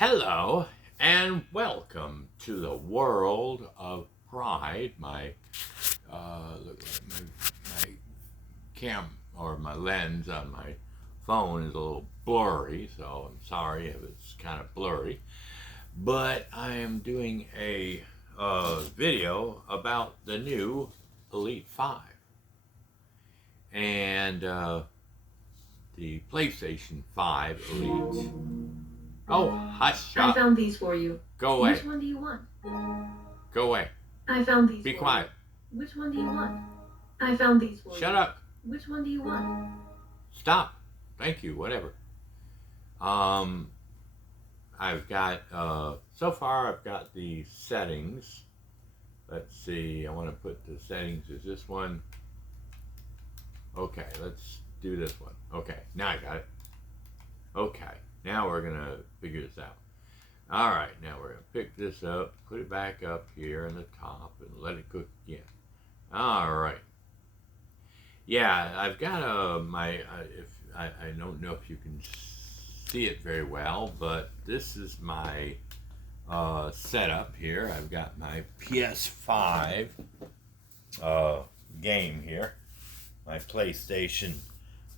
Hello and welcome to the world of pride. Look like my cam or my lens on my phone is a little blurry, so I'm sorry if it's kind of blurry. But I am doing a video about the new Elite 5 and the PlayStation 5 Elite. Oh, hush I up. found these for you. Go away. Which one do you want? Go away. I found these Be for quiet. you. Which one do you want? I found these for you. Shut up. Which one do you want? Stop. Thank you. Whatever. I've got, so far I've got the settings. Let's see. I want to put the settings. Is this one? Okay, let's do this one. Okay, now I got it. Okay, now we're going to figure this out. All right, now we're going to pick this up, put it back up here in the top, and let it cook again. All right. Yeah, I've got I don't know if you can see it very well, but this is my setup here. I've got my PS5 game here, my PlayStation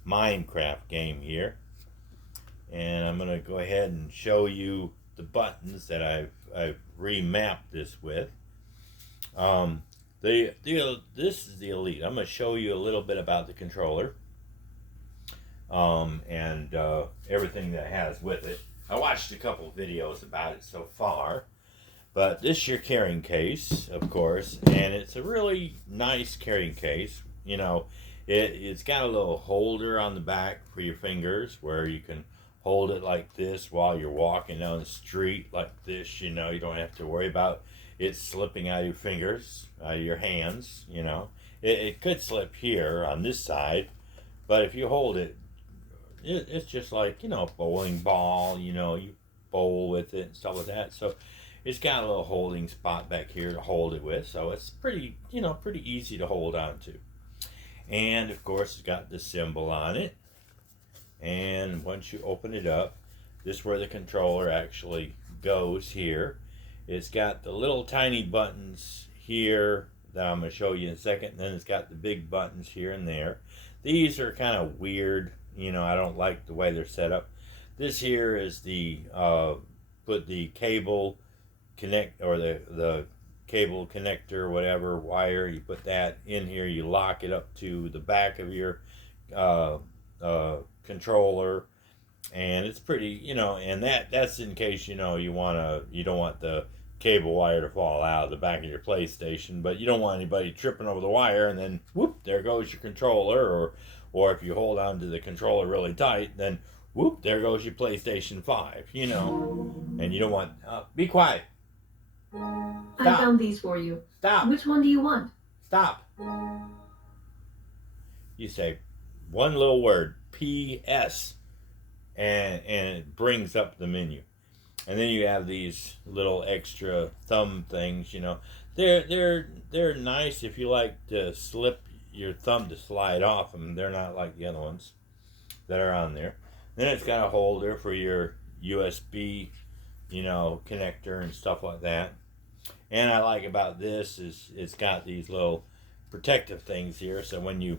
Minecraft game here, and I'm going to go ahead and show you the buttons that I've remapped this with. This is the Elite. I'm going to show you a little bit about the controller and everything that it has with it. I watched a couple of videos about it so far, but this is your carrying case, of course, and it's a really nice carrying case. You know, it's got a little holder on the back for your fingers where you can hold it like this while you're walking down the street like this. You know, you don't have to worry about it slipping out of your fingers, out of your hands. You know, it could slip here on this side, but if you hold it, it's just like, you know, a bowling ball. You know, you bowl with it and stuff like that. So it's got a little holding spot back here to hold it with. So it's pretty, you know, pretty easy to hold on to. And of course, it's got the symbol on it. And once you open it up, this is where the controller actually goes here. It's got the little tiny buttons here that I'm going to show you in a second. And then it's got the big buttons here and there. These are kind of weird. You know, I don't like the way they're set up. This here is the, put the cable connect, or the cable connector, whatever, wire. You put that in here. You lock it up to the back of your controller, and it's pretty, you know, and that's in case, you know, you don't want the cable wire to fall out of the back of your PlayStation, but you don't want anybody tripping over the wire and then whoop, there goes your controller, or if you hold on to the controller really tight, then whoop, there goes your PlayStation 5, you know, and you don't want, be quiet. Stop. I found these for you. Stop. Which one do you want? Stop. You say one little word, PS, and it brings up the menu. And then you have these little extra thumb things, you know. They're nice if you like to slip your thumb to slide off them. They're not like the other ones that are on there. Then it's got a holder for your USB, you know, connector and stuff like that. And I like about this is it's got these little protective things here, so when you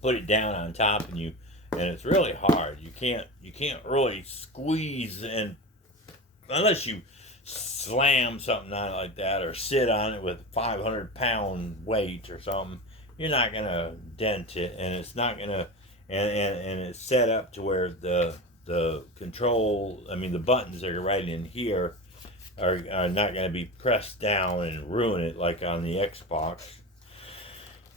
put it down on top and it's really hard. You can't really squeeze in unless you slam something on it like that or sit on it with 500-pound weight or something. You're not gonna dent it, and it's not gonna and it's set up to where the control, I mean the buttons that are right in here are not going to be pressed down and ruin it like on the Xbox.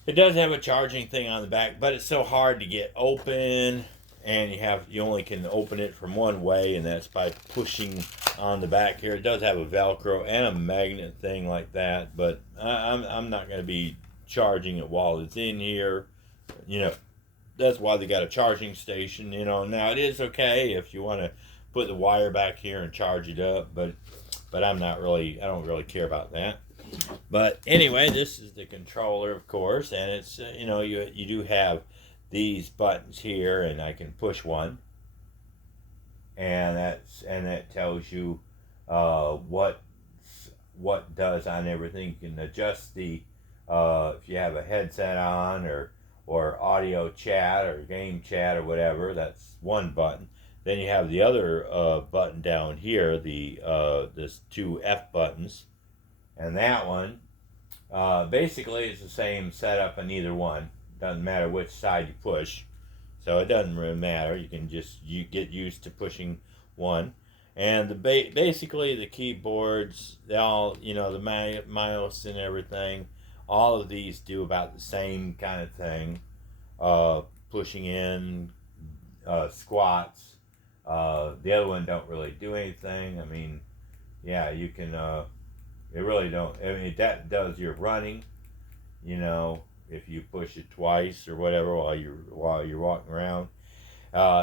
It does have a charging thing on the back, but it's so hard to get open, and you only can open it from one way, and that's by pushing on the back here. It does have a Velcro and a magnet thing like that, but I'm not going to be charging it while it's in here. You know, that's why they got a charging station. You know, now it is okay if you want to put the wire back here and charge it up, but I don't really care about that. But anyway, this is the controller, of course, and it's, you know, you do have these buttons here, and I can push one. and that tells you what does on everything. You can adjust the if you have a headset on or audio chat or game chat or whatever. That's one button. Then you have the other button down here, the this two F buttons, and that one basically it's the same setup in either one. Doesn't matter which side you push, so it doesn't really matter. You can just get used to pushing one. And basically the keyboards, they all, the mouse and everything, all of these do about the same kind of thing. Pushing in, squats. The other one don't really do anything. I mean, yeah, you can. It really don't. I mean, that does your running. If you push it twice or whatever while you're walking around.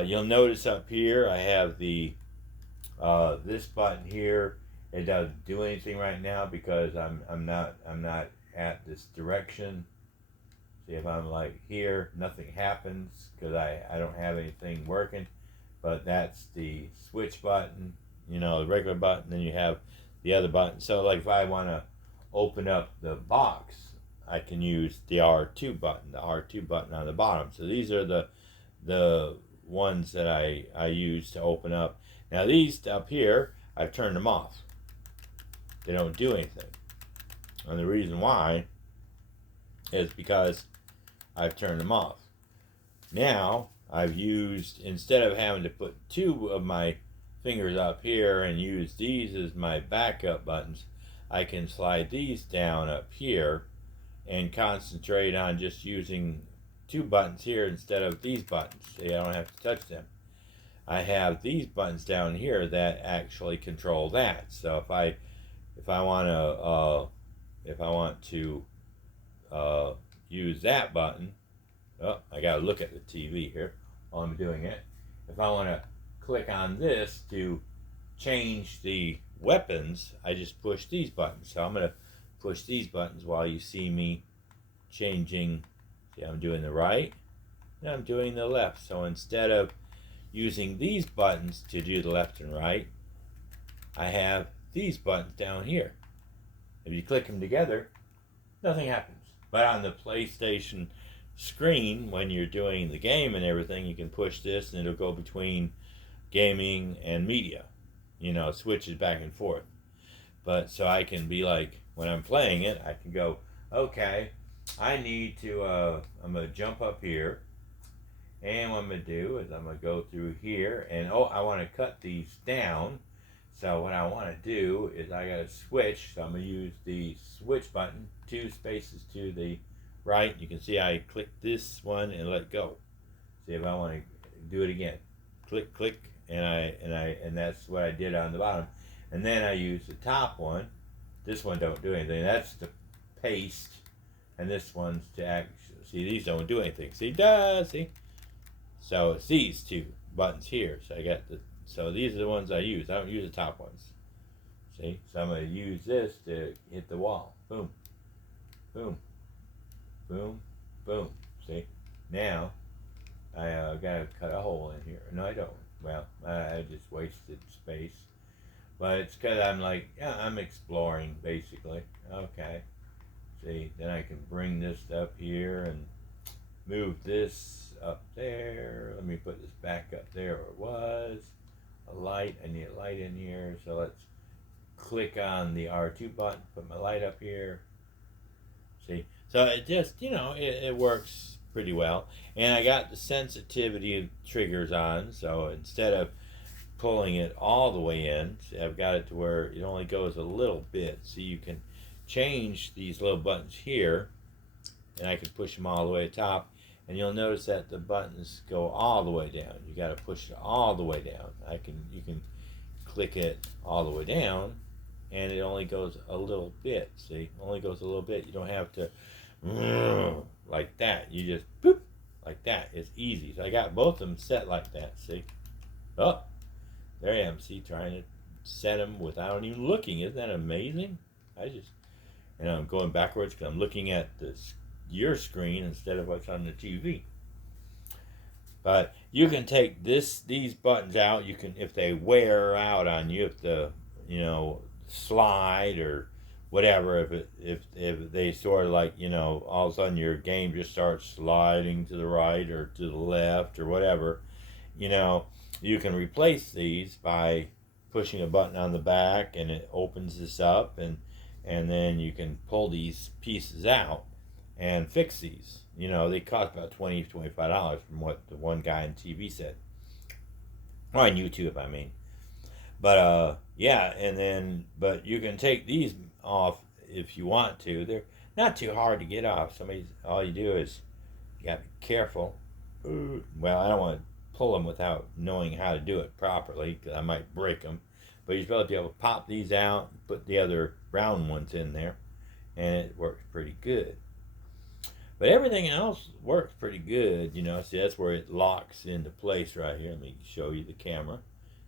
You'll notice up here I have the this button here. It doesn't do anything right now because I'm not at this direction. See, if I'm like here, nothing happens because I don't have anything working. But that's the switch button, the regular button. Then you have the other button. So like if I want to open up the box, I can use the R2 button, the R2 button on the bottom. So these are the ones that I use to open up. Now these up here, I've turned them off. They don't do anything. And the reason why is because I've turned them off. Now I've used, instead of having to put two of my fingers up here and use these as my backup buttons, I can slide these down up here and concentrate on just using two buttons here instead of these buttons. See, I don't have to touch them. I have these buttons down here that actually control that. So if I want to use that button, I gotta look at the TV here while I'm doing it. If I want to click on this to change the weapons, I just push these buttons. So I'm gonna push these buttons while you see me changing. See, I'm doing the right, and I'm doing the left. So instead of using these buttons to do the left and right, I have these buttons down here. If you click them together, nothing happens. But on the PlayStation screen, when you're doing the game and everything, you can push this and it'll go between gaming and media. Switches back and forth. But so I can be like, when I'm playing it, I can go, okay, I need to, I'm going to jump up here. And what I'm going to do is I'm going to go through here. And, I want to cut these down. So what I want to do is I got to switch. So I'm going to use the switch button, 2 spaces to the right. You can see I click this one and let go. See if I want to do it again. Click, click, and that's what I did on the bottom. And then I use the top one. This one don't do anything. That's to paste. And this one's to actually, see, these don't do anything. See, see? So it's these two buttons here. So these are the ones I use. I don't use the top ones. See? So I'm going to use this to hit the wall. Boom. Boom. Boom. Boom. See? Now, I got to cut a hole in here. No, I don't. Well, I just wasted space. But it's because I'm like, yeah, I'm exploring, basically. Okay. See, then I can bring this up here and move this up there. Let me put this back up there where it was. A light. I need a light in here. So let's click on the R2 button, put my light up here. See? So it just, it works pretty well. And I got the sensitivity of triggers on. So instead of pulling it all the way in, see, I've got it to where it only goes a little bit. So you can change these little buttons here, and I can push them all the way to the top, and you'll notice that the buttons go all the way down. You got to push it all the way down. You can click it all the way down, and it only goes a little bit. See, only goes a little bit. You don't have to like that. You just boop like that. It's easy. So I got both of them set like that. See, oh, there I am. See, trying to set them without even looking. Isn't that amazing? And I'm going backwards because I'm looking at your screen instead of what's on the TV. But you can take these buttons out. You can, if they wear out on you, if the, slide or whatever, if they sort of like, all of a sudden your game just starts sliding to the right or to the left or whatever, you know, you can replace these by pushing a button on the back, and it opens this up, and then you can pull these pieces out and fix these. They cost about $20-$25 from what the one guy on TV said, or on YouTube, I mean. But yeah, but you can take these off if you want to. They're not too hard to get off. All you do is you got to be careful. Well, I don't want to pull them without knowing how to do it properly, because I might break them. But you're supposed to be able to pop these out, put the other round ones in there, and it works pretty good. But everything else works pretty good, See, that's where it locks into place right here. Let me show you the camera.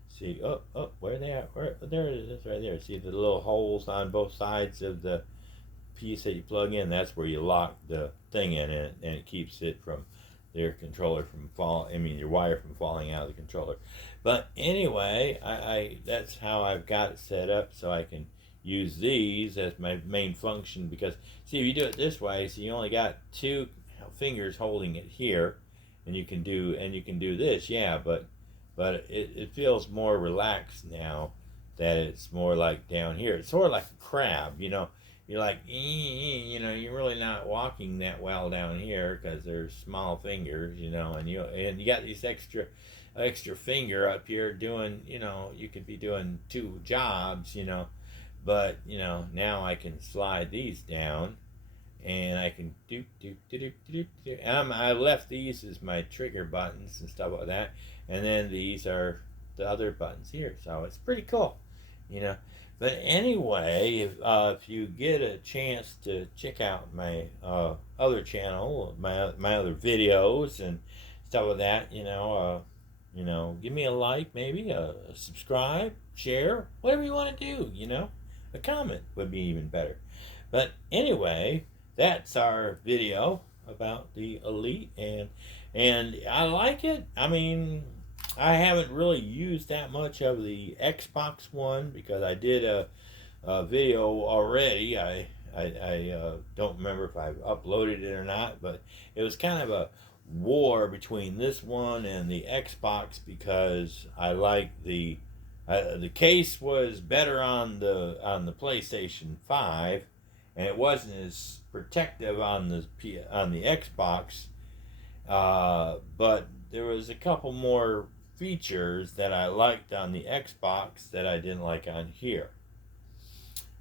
See, where are they at? There it is, right there. See the little holes on both sides of the piece that you plug in? That's where you lock the thing in, and it keeps it from your controller from your wire from falling out of the controller. But anyway, I that's how I've got it set up, so I can use these as my main function. Because see, if you do it this way, so you only got two fingers holding it here, and you can do this, yeah, but it feels more relaxed now that it's more like down here. It's sort of like a crab, You're like, you're really not walking that well down here because there's small fingers, and you got these extra finger up here doing, you could be doing two jobs, but now I can slide these down, and I can do. And I left these as my trigger buttons and stuff like that, and then these are the other buttons here, so it's pretty cool, But anyway, if you get a chance to check out my other channel, my other videos and stuff like that, give me a like, maybe a subscribe, share, whatever you want to do, a comment would be even better. But anyway, that's our video about the Elite, and I like it. I mean, I haven't really used that much of the Xbox One because I did a video already. I don't remember if I've uploaded it or not, but it was kind of a war between this one and the Xbox, because I like the case was better on the PlayStation 5, and it wasn't as protective on the Xbox, but there was a couple more features that I liked on the Xbox that I didn't like on here.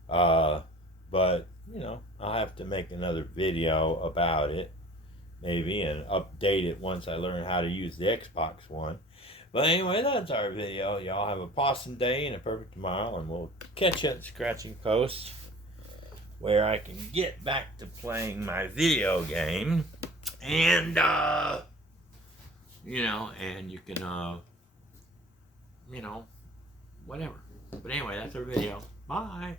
But I'll have to make another video about it, maybe, and update it once I learn how to use the Xbox One. But anyway, that's our video. Y'all have a awesome day and a perfect tomorrow, and we'll catch you at the Scratching Post, where I can get back to playing my video game, and and you can whatever. But anyway, that's our video. Bye.